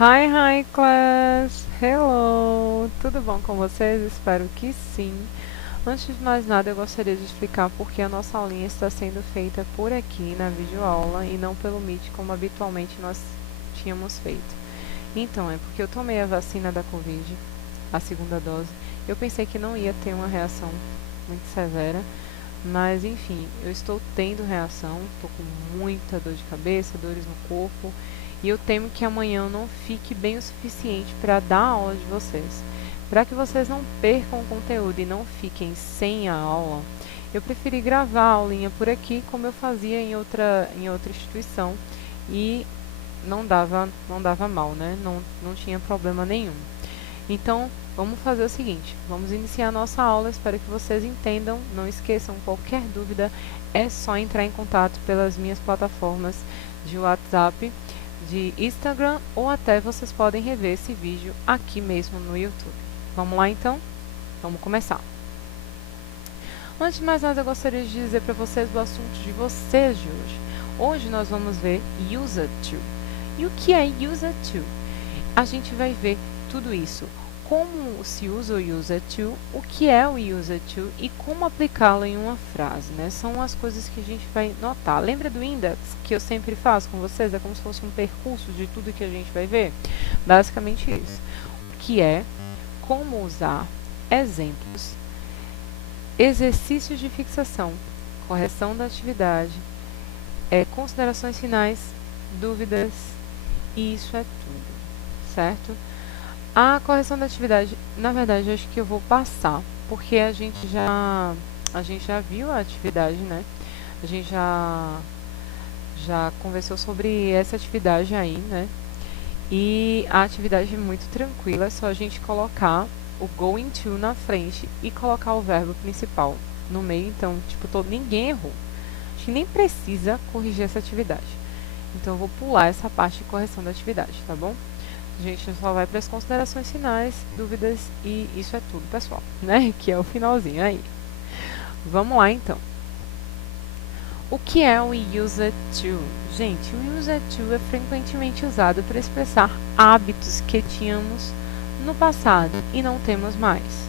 Hi, class! Hello! Tudo bom com vocês? Espero que sim. Antes de mais nada, eu gostaria de explicar por que a nossa aulinha está sendo feita por aqui na videoaula e não pelo Meet como habitualmente nós tínhamos feito. Então, é porque eu tomei a vacina da Covid, a segunda dose. Eu pensei que não ia ter uma reação muito severa, mas enfim, eu estou tendo reação, estou com muita dor de cabeça, dores no corpo, e eu temo que amanhã eu não fique bem o suficiente para dar a aula de vocês. Para que vocês não percam o conteúdo e não fiquem sem a aula, eu preferi gravar a aulinha por aqui, como eu fazia em outra instituição, e não dava mal, né? Não tinha problema nenhum. Então, vamos fazer o seguinte, vamos iniciar a nossa aula, espero que vocês entendam, não esqueçam, qualquer dúvida é só entrar em contato pelas minhas plataformas de WhatsApp, de Instagram, ou até vocês podem rever esse vídeo aqui mesmo no YouTube. Vamos lá então? Vamos começar. Antes de mais nada, eu gostaria de dizer para vocês do assunto de vocês de hoje. Hoje nós vamos ver User To. E o que é User To? A gente vai ver tudo isso. Como se usa o user to, o que é o user to e como aplicá-lo em uma frase, né? São as coisas que a gente vai notar. Lembra do index que eu sempre faço com vocês? É como se fosse um percurso de tudo que a gente vai ver? Basicamente isso. O que é, como usar, exemplos, exercícios de fixação, correção da atividade, considerações finais, dúvidas, e isso é tudo, certo? A correção da atividade, na verdade, eu acho que eu vou passar, porque a gente já viu a atividade, né? A gente já conversou sobre essa atividade aí, né? E a atividade é muito tranquila, é só a gente colocar o going to na frente e colocar o verbo principal no meio. Então, tipo, ninguém errou. A gente nem precisa corrigir essa atividade. Então, eu vou pular essa parte de correção da atividade, tá bom? A gente só vai para as considerações finais, dúvidas e isso é tudo, pessoal, né? Que é o finalzinho aí. Vamos lá, então. O que é o user to? Gente, o user to é frequentemente usado para expressar hábitos que tínhamos no passado e não temos mais.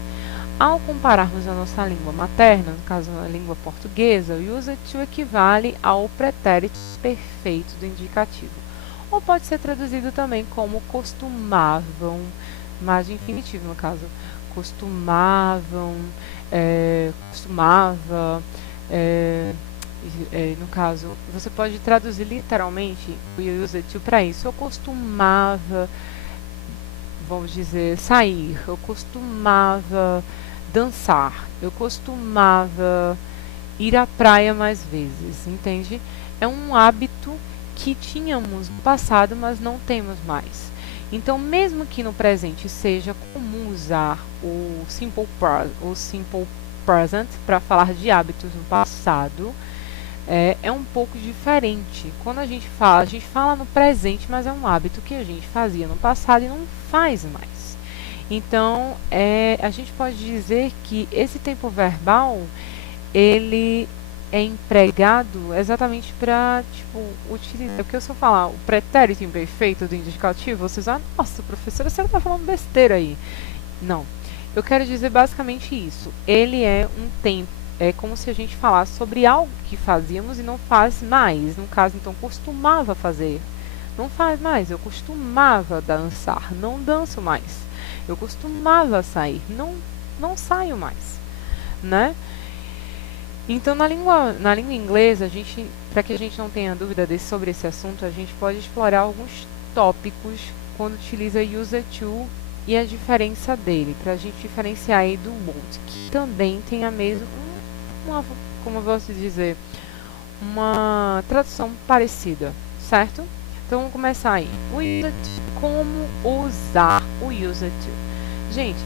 Ao compararmos a nossa língua materna, no caso a língua portuguesa, o user to equivale ao pretérito perfeito do indicativo. Ou pode ser traduzido também como costumavam, mas de infinitivo no caso. Costumavam, costumava, no caso, você pode traduzir literalmente o user to para isso. Eu costumava, vamos dizer, sair, eu costumava dançar, eu costumava ir à praia mais vezes, entende? É um hábito que tínhamos no passado, mas não temos mais. Então, mesmo que no presente seja comum usar o simple present para falar de hábitos no passado, é um pouco diferente. Quando a gente fala no presente, mas é um hábito que a gente fazia no passado e não faz mais. Então, a gente pode dizer que esse tempo verbal, ele é empregado exatamente para, tipo, utilizar. Porque se eu falar o pretérito imperfeito do indicativo, vocês vão, nossa, professora, você está falando besteira aí. Não. Eu quero dizer basicamente isso. Ele é um tempo, é como se a gente falasse sobre algo que fazíamos e não faz mais. No caso, então, costumava fazer. Não faz mais. Eu costumava dançar. Não danço mais. Eu costumava sair. Não saio mais. Né? Então, na língua inglesa, para que a gente não tenha dúvida sobre esse assunto, a gente pode explorar alguns tópicos quando utiliza user to e a diferença dele, para a gente diferenciar aí do want, que também tem a mesma, como eu posso dizer, uma tradução parecida, certo? Então, vamos começar aí. O user to, como usar o user to? Gente,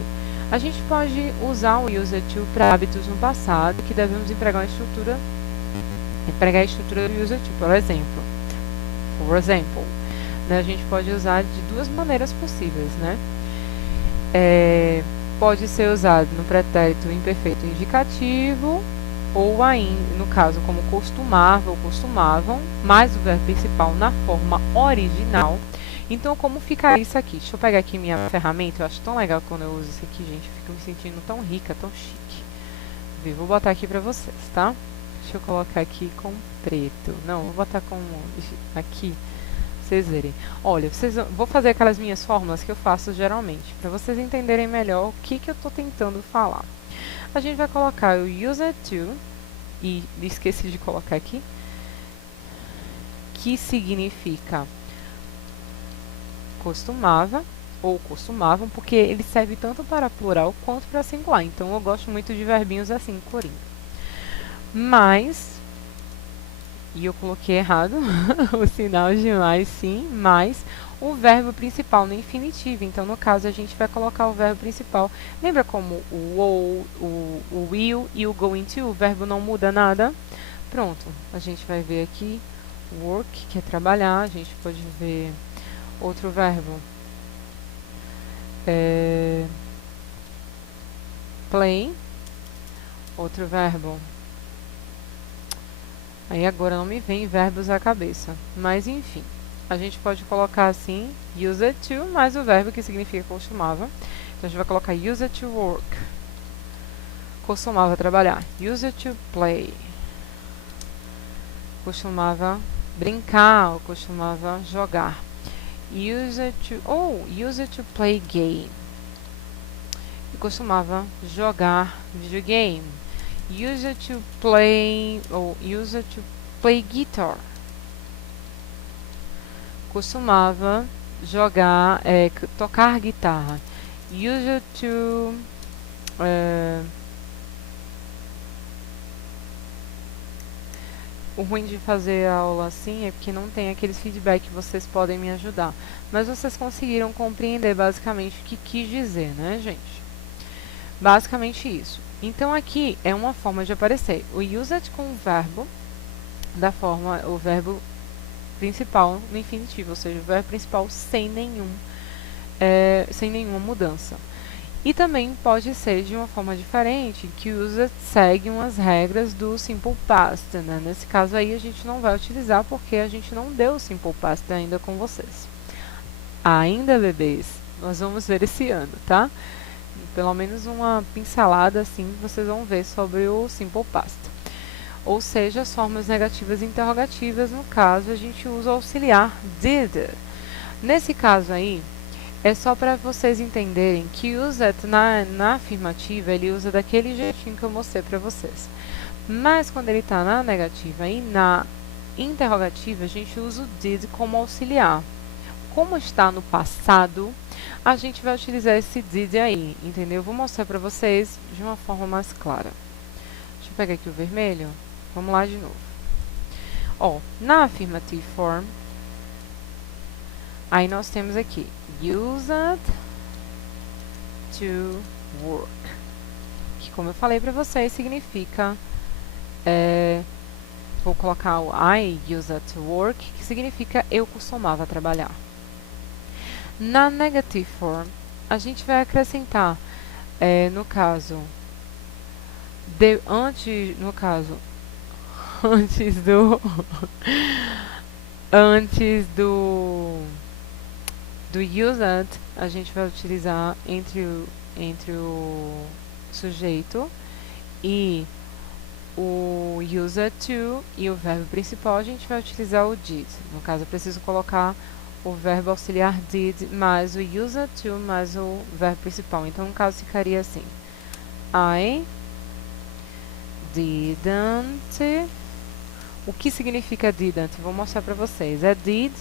a gente pode usar o user to para hábitos no passado que devemos empregar a estrutura do user to, por exemplo. Né, a gente pode usar de duas maneiras possíveis, né? Pode ser usado no pretérito imperfeito indicativo ou ainda, no caso, como costumava ou costumavam, mais o verbo principal na forma original. Então, como fica isso aqui? Deixa eu pegar aqui minha ferramenta. Eu acho tão legal quando eu uso isso aqui, gente. Fico me sentindo tão rica, tão chique. Vou botar aqui pra vocês, tá? Deixa eu colocar aqui com preto. Não, vou botar com aqui, pra vocês verem. Olha, vou fazer aquelas minhas fórmulas que eu faço geralmente, pra vocês entenderem melhor o que eu tô tentando falar. A gente vai colocar o user to, e esqueci de colocar aqui, que significa costumava ou costumavam, porque ele serve tanto para plural quanto para singular. Então, eu gosto muito de verbinhos assim, coringa. Mas, e eu coloquei errado o sinal de mais, sim, mas o verbo principal no infinitivo. Então, no caso, a gente vai colocar o verbo principal. Lembra como o will e o going to, o verbo não muda nada? Pronto, a gente vai ver aqui work, que é trabalhar. A gente pode ver outro verbo. Play. Outro verbo. Aí agora não me vem verbos à cabeça. Mas enfim, a gente pode colocar assim, used to, mais o verbo que significa costumava. Então a gente vai colocar used to work. Costumava trabalhar. Used to play. Costumava brincar ou costumava jogar. Used to play game. Eu costumava jogar videogame. Used to play guitar. Costumava jogar, tocar guitarra. Used to o ruim de fazer a aula assim é porque não tem aqueles feedback que vocês podem me ajudar. Mas vocês conseguiram compreender basicamente o que quis dizer, né, gente? Basicamente isso. Então, aqui é uma forma de aparecer o used com o verbo, o verbo principal no infinitivo, ou seja, o verbo principal sem nenhuma mudança. E também pode ser de uma forma diferente, que o used segue umas regras do simple past, né? Nesse caso aí a gente não vai utilizar porque a gente não deu o simple past ainda com vocês. Ainda, bebês, nós vamos ver esse ano, tá? Pelo menos uma pincelada assim vocês vão ver sobre o simple past. Ou seja, as formas negativas e interrogativas, no caso, a gente usa o auxiliar did. Nesse caso aí, é só para vocês entenderem que o used na afirmativa, ele usa daquele jeitinho que eu mostrei para vocês. Mas quando ele está na negativa e na interrogativa, a gente usa o did como auxiliar. Como está no passado, a gente vai utilizar esse did aí, entendeu? Eu vou mostrar para vocês de uma forma mais clara. Deixa eu pegar aqui o vermelho. Vamos lá de novo. Ó, na affirmative form, aí nós temos aqui used to work, que como eu falei para vocês, significa... vou colocar o I used to work, que significa eu costumava trabalhar. Na negative form, a gente vai acrescentar, no caso, antes do used, a gente vai utilizar entre o sujeito e o used to e o verbo principal, a gente vai utilizar o did. No caso, eu preciso colocar o verbo auxiliar did mais o used to mais o verbo principal. Então, no caso, ficaria assim. I didn't. O que significa didn't? Vou mostrar para vocês. É did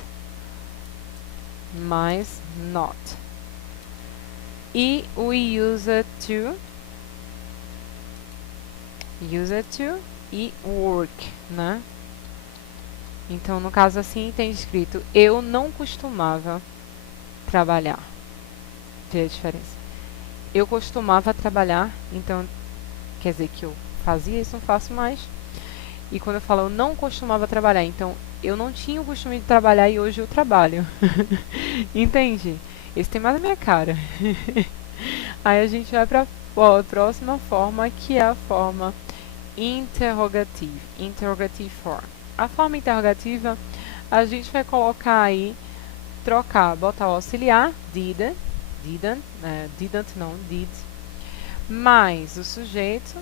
mais not. E o used to e work, né? Então, no caso assim, tem escrito eu não costumava trabalhar. Vê a diferença. Eu costumava trabalhar, então quer dizer que eu fazia isso, não faço mais. E quando eu falo eu não costumava trabalhar, então eu não tinha o costume de trabalhar e hoje eu trabalho. Entende? Esse tem mais a minha cara. Aí a gente vai para a próxima forma, que é a forma interrogative form. A forma interrogativa, a gente vai colocar aí trocar, botar o auxiliar, didn't, didn't não, did, mais o sujeito,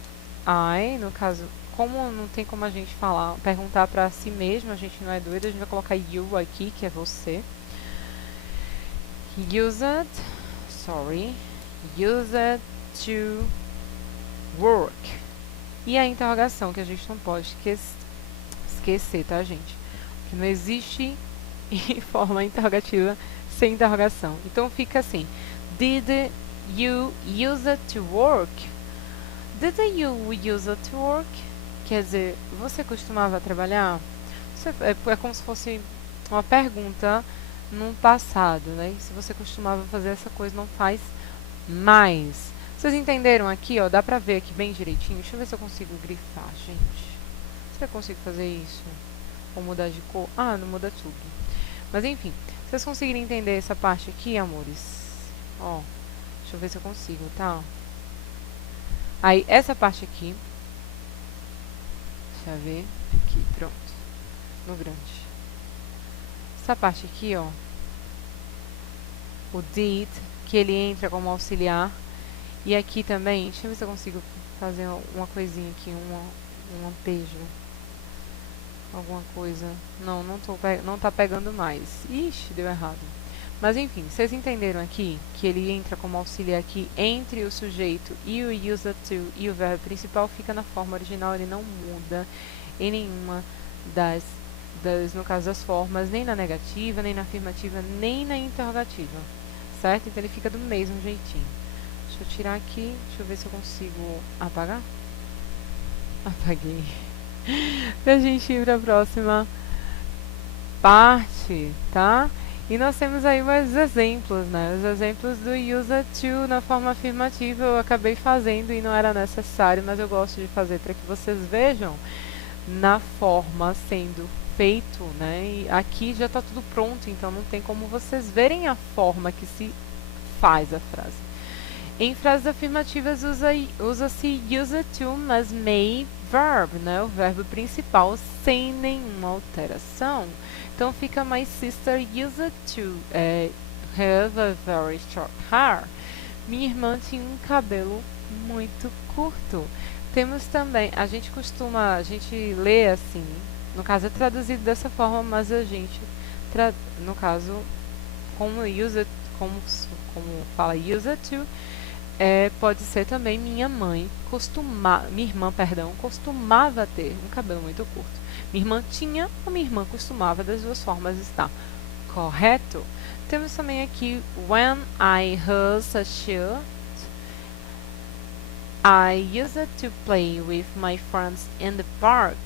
I, no caso, como não tem como a gente falar, perguntar para si mesmo, a gente não é doido, a gente vai colocar you aqui, que é você. Used to work. E a interrogação, que a gente não pode esquecer, tá, gente? Que não existe forma interrogativa sem interrogação. Então fica assim: Did you use it to work? Did you use it to work? Quer dizer, você costumava trabalhar? É como se fosse uma pergunta no passado, né? Se você costumava fazer essa coisa, não faz mais. Vocês entenderam aqui, ó? Dá pra ver aqui bem direitinho. Deixa eu ver se eu consigo grifar, gente. Será que eu consigo fazer isso? Ou mudar de cor? Ah, não muda tudo. Mas enfim, vocês conseguirem entender essa parte aqui, amores? Ó, deixa eu ver se eu consigo, tá? Aí, essa parte aqui. Deixa eu ver. Aqui, pronto. No grande. Essa parte aqui, ó. O did, que ele entra como auxiliar. E aqui também, deixa eu ver se eu consigo fazer uma coisinha aqui, um lampejo. Alguma coisa. Não tá pegando mais. Ixi, deu errado. Mas enfim, vocês entenderam aqui que ele entra como auxiliar aqui entre o sujeito e o user to, e o verbo principal fica na forma original, ele não muda em nenhuma no caso das formas, nem na negativa, nem na afirmativa, nem na interrogativa, certo? Então ele fica do mesmo jeitinho. Deixa eu tirar aqui, deixa eu ver se eu consigo apagar. Apaguei. Pra gente ir pra próxima parte, tá? E nós temos aí mais exemplos, né? Os exemplos do user to na forma afirmativa eu acabei fazendo e não era necessário, mas eu gosto de fazer para que vocês vejam na forma sendo feito, né? E aqui já está tudo pronto, então não tem como vocês verem a forma que se faz a frase. Em frases afirmativas usa-se user to, mas may verb, né? O verbo principal sem nenhuma alteração. Então fica my sister used to have a very short hair. Minha irmã tinha um cabelo muito curto. Temos também, a gente lê assim, no caso é traduzido dessa forma, mas a gente, no caso, como fala used to, pode ser também minha irmã, costumava ter um cabelo muito curto. Minha irmã tinha ou minha irmã costumava, das duas formas está correto. Temos também aqui when I was a child, I used to play with my friends in the park.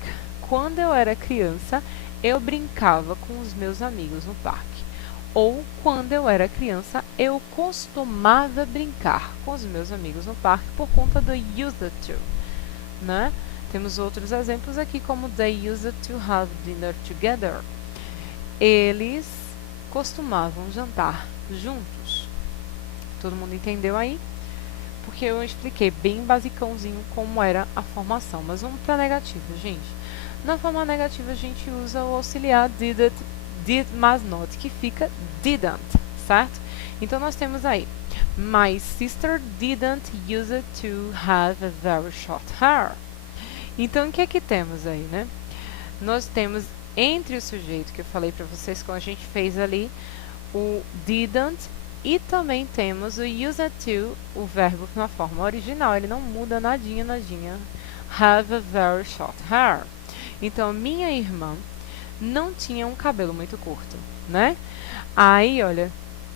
Quando eu era criança, eu brincava com os meus amigos no parque. Ou quando eu era criança, eu costumava brincar com os meus amigos no parque por conta do used to, né? Temos outros exemplos aqui, como they used to have dinner together. Eles costumavam jantar juntos. Todo mundo entendeu aí? Porque eu expliquei bem basicãozinho como era a formação. Mas vamos para a negativa, gente. Na forma negativa, a gente usa o auxiliar did, mas not, que fica didn't, certo? Então, nós temos aí my sister didn't use to have a very short hair. Então, o que é que temos aí, né? Nós temos entre o sujeito que eu falei para vocês, como a gente fez ali, o didn't, e também temos o used to, o verbo na forma original, ele não muda nadinha. Have a very short hair. Então, minha irmã não tinha um cabelo muito curto, né? Aí, olha,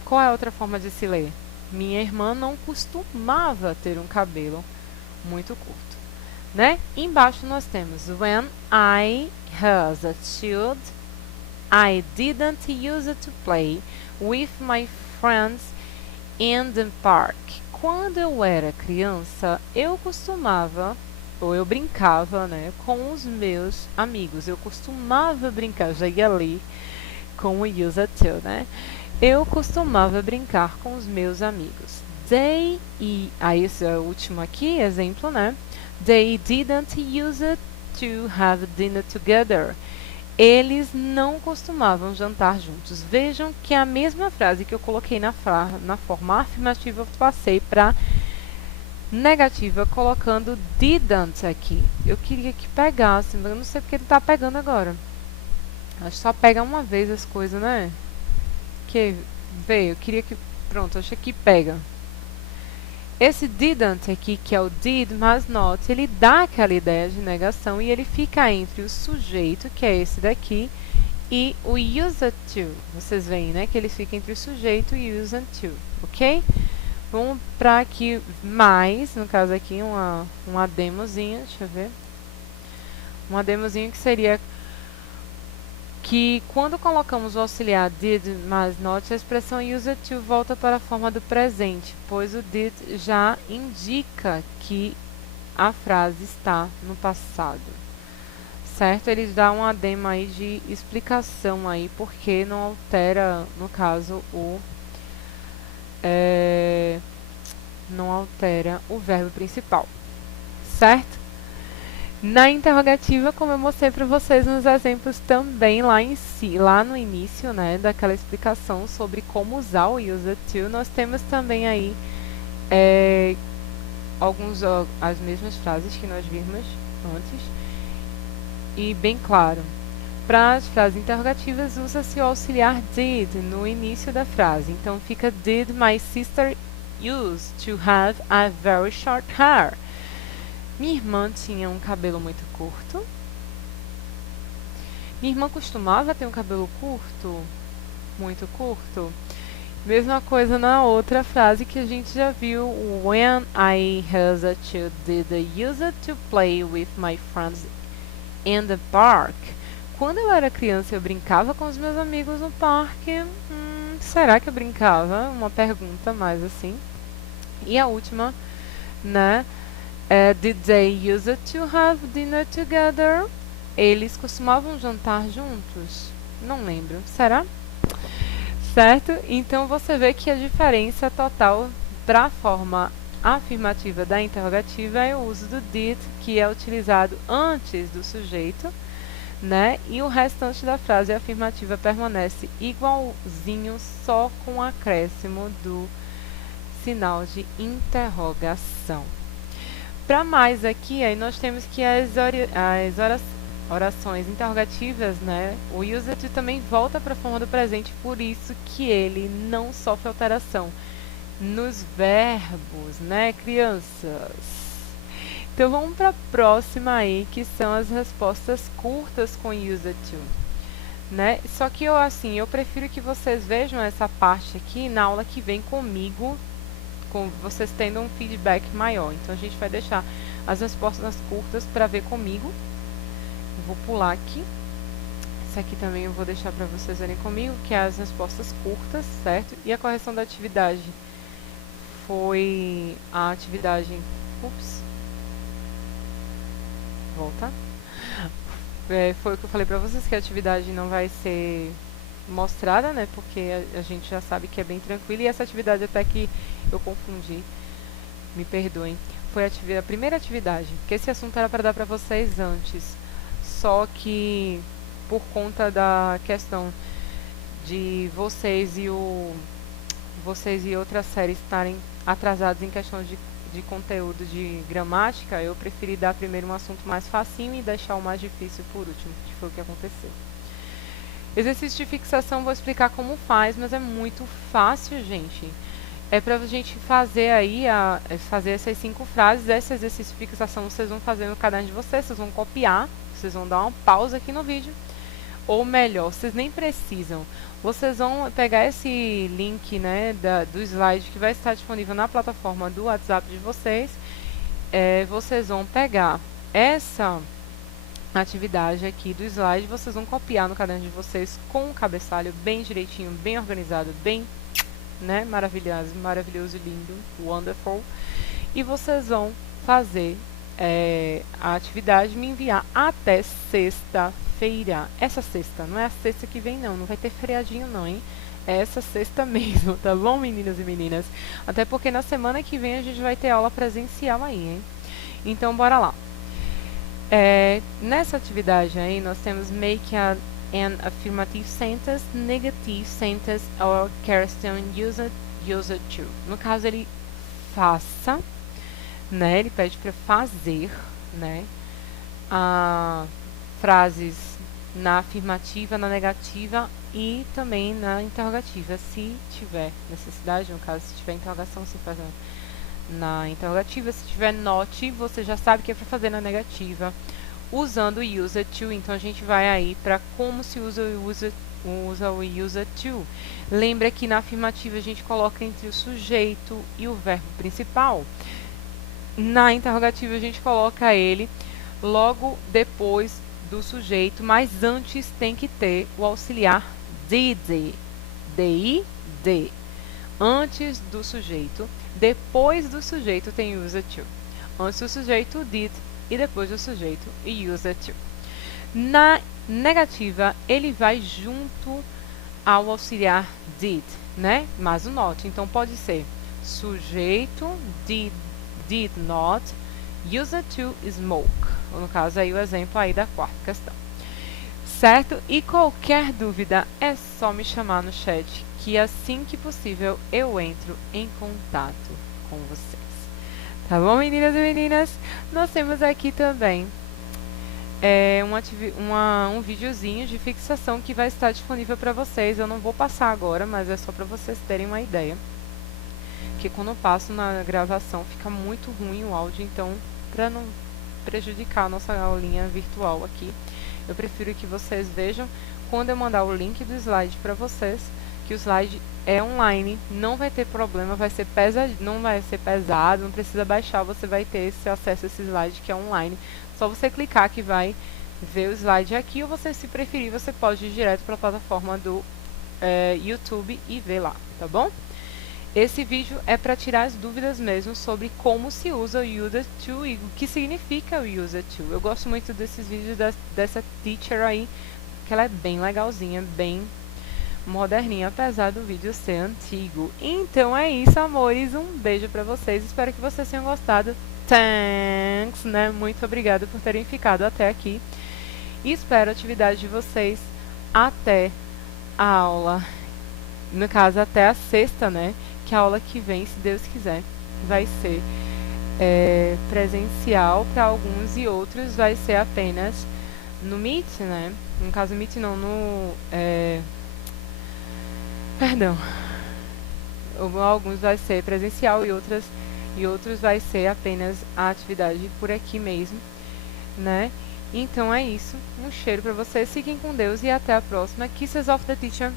qual é a outra forma de se ler? Minha irmã não costumava ter um cabelo muito curto, né? Embaixo nós temos when I was a child, I didn't use to play with my friends in the park. Quando eu era criança, eu costumava, ou eu brincava, né, com os meus amigos. Eu costumava brincar, já ia ler com o used to, né? Eu costumava brincar com os meus amigos. They, e aí esse é o último aqui, exemplo, né? They didn't use to have dinner together. Eles não costumavam jantar juntos. Vejam que a mesma frase que eu coloquei na forma afirmativa, eu passei para negativa colocando didn't aqui. Eu queria que pegasse, mas eu não sei porque ele tá pegando agora. Acho que só pega uma vez as coisas, né? Que veio, eu queria que... Pronto, acho que pega. Esse didn't aqui, que é o did mas not, ele dá aquela ideia de negação e ele fica entre o sujeito, que é esse daqui, e o used to. Vocês veem, né? Que ele fica entre o sujeito e o used to, ok? Vamos para aqui mais, no caso aqui, uma demozinha, deixa eu ver. Uma demozinha que seria que quando colocamos o auxiliar did mas not, a expressão used to volta para a forma do presente, pois o did já indica que a frase está no passado. Certo? Eles dão uma demo aí de explicação aí, porque não altera, no caso, não altera o verbo principal. Certo? Na interrogativa, como eu mostrei para vocês nos exemplos também lá no início, né, daquela explicação sobre como usar o used to, nós temos também aí as mesmas frases que nós vimos antes. E bem claro, para as frases interrogativas usa-se o auxiliar did no início da frase. Então fica did my sister used to have a very short hair? Minha irmã tinha um cabelo muito curto. Minha irmã costumava ter um cabelo curto, muito curto. Mesma coisa na outra frase que a gente já viu. When I was a child, did I use to play with my friends in the park? Quando eu era criança, eu brincava com os meus amigos no parque. Será que eu brincava? Uma pergunta mais assim. E a última, né? Did they use to have dinner together? Eles costumavam jantar juntos? Não lembro. Será? Certo? Então você vê que a diferença total para a forma afirmativa da interrogativa é o uso do did, que é utilizado antes do sujeito, né? E o restante da frase afirmativa permanece igualzinho, só com o acréscimo do sinal de interrogação. Para mais aqui, aí nós temos que as orações interrogativas, né? O used to também volta para a forma do presente, por isso que ele não sofre alteração nos verbos, né, crianças? Então vamos para a próxima aí, que são as respostas curtas com used to, né? Só que eu prefiro que vocês vejam essa parte aqui na aula que vem comigo, com vocês tendo um feedback maior. Então a gente vai deixar as respostas curtas para ver comigo. Eu vou pular aqui. Esse aqui também eu vou deixar para vocês verem comigo, que é as respostas curtas, certo? E a correção da atividade foi a atividade... Ups. Volta. Foi o que eu falei para vocês, que a atividade não vai ser mostrada, né? Porque a gente já sabe que é bem tranquilo. E essa atividade até que eu confundi, me perdoem, foi a primeira atividade, porque esse assunto era para dar para vocês antes. Só que por conta da questão de vocês e outras séries estarem atrasados em questão de conteúdo de gramática, eu preferi dar primeiro um assunto mais facinho e deixar o mais difícil por último, que foi o que aconteceu. Exercício de fixação, vou explicar como faz, mas é muito fácil, gente. É pra gente fazer aí, fazer essas 5 frases. Esse exercício de fixação vocês vão fazer no caderno de vocês, vocês vão copiar, vocês vão dar uma pausa aqui no vídeo. Ou melhor, vocês nem precisam. Vocês vão pegar esse link, né, do slide que vai estar disponível na plataforma do WhatsApp de vocês. Vocês vão pegar essa atividade aqui do slide, vocês vão copiar no caderno de vocês com o cabeçalho bem direitinho, bem organizado, bem, né, maravilhoso, lindo, wonderful. E vocês vão fazer a atividade, me enviar até sexta-feira. Essa sexta, não é a sexta que vem não vai ter feriadinho não, hein? É essa sexta mesmo, tá bom, meninas e meninas? Até porque na semana que vem a gente vai ter aula presencial aí, hein? Então bora lá. Nessa atividade aí, nós temos make an affirmative sentence, negative sentence or question user to. No caso, ele faça, né? Ele pede para fazer, né? Frases na afirmativa, na negativa e também na interrogativa, se tiver necessidade. No caso, se tiver interrogação, se faz na interrogativa. Se tiver not, você já sabe que é para fazer na negativa, usando o user to. Então a gente vai aí para como se usa o user to. Lembra que na afirmativa a gente coloca entre o sujeito e o verbo principal. Na interrogativa a gente coloca ele logo depois do sujeito, mas antes tem que ter o auxiliar did. Antes do sujeito, depois do sujeito tem user to. Antes do sujeito, did, e depois do sujeito, user to. Na negativa, ele vai junto ao auxiliar did, né? Mais o not. Então pode ser sujeito did not, user to smoke. Ou no caso aí o exemplo aí da quarta questão. Certo? E qualquer dúvida é só me chamar no chat, que assim que possível eu entro em contato com vocês. Tá bom, meninas e meninas? Nós temos aqui também um videozinho de fixação que vai estar disponível para vocês. Eu não vou passar agora, mas é só para vocês terem uma ideia. Que quando eu passo na gravação fica muito ruim o áudio, então para não prejudicar a nossa aulinha virtual aqui, eu prefiro que vocês vejam quando eu mandar o link do slide para vocês, que o slide é online, não vai ter problema, não vai ser pesado, não precisa baixar, você vai ter esse acesso a esse slide que é online. Só você clicar que vai ver o slide aqui, ou você, se preferir, você pode ir direto para a plataforma do YouTube e ver lá, tá bom? Esse vídeo é para tirar as dúvidas mesmo sobre como se usa o user to e o que significa o user to. Eu gosto muito desses vídeos dessa teacher aí, que ela é bem legalzinha, bem moderninha, apesar do vídeo ser antigo. Então é isso, amores. Um beijo para vocês. Espero que vocês tenham gostado. Thanks, né? Muito obrigada por terem ficado até aqui. E espero a atividade de vocês até a aula. No caso, até a sexta, né? Que a aula que vem, se Deus quiser, vai ser presencial para alguns e outros vai ser apenas no Meet, né? No caso, Meet não, no... Perdão. Alguns vai ser presencial e outros vai ser apenas a atividade por aqui mesmo, né? Então é isso. Um cheiro para vocês. Fiquem com Deus e até a próxima. Kisses of the Teacher.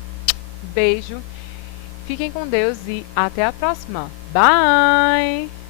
Beijo. Fiquem com Deus e até a próxima. Bye!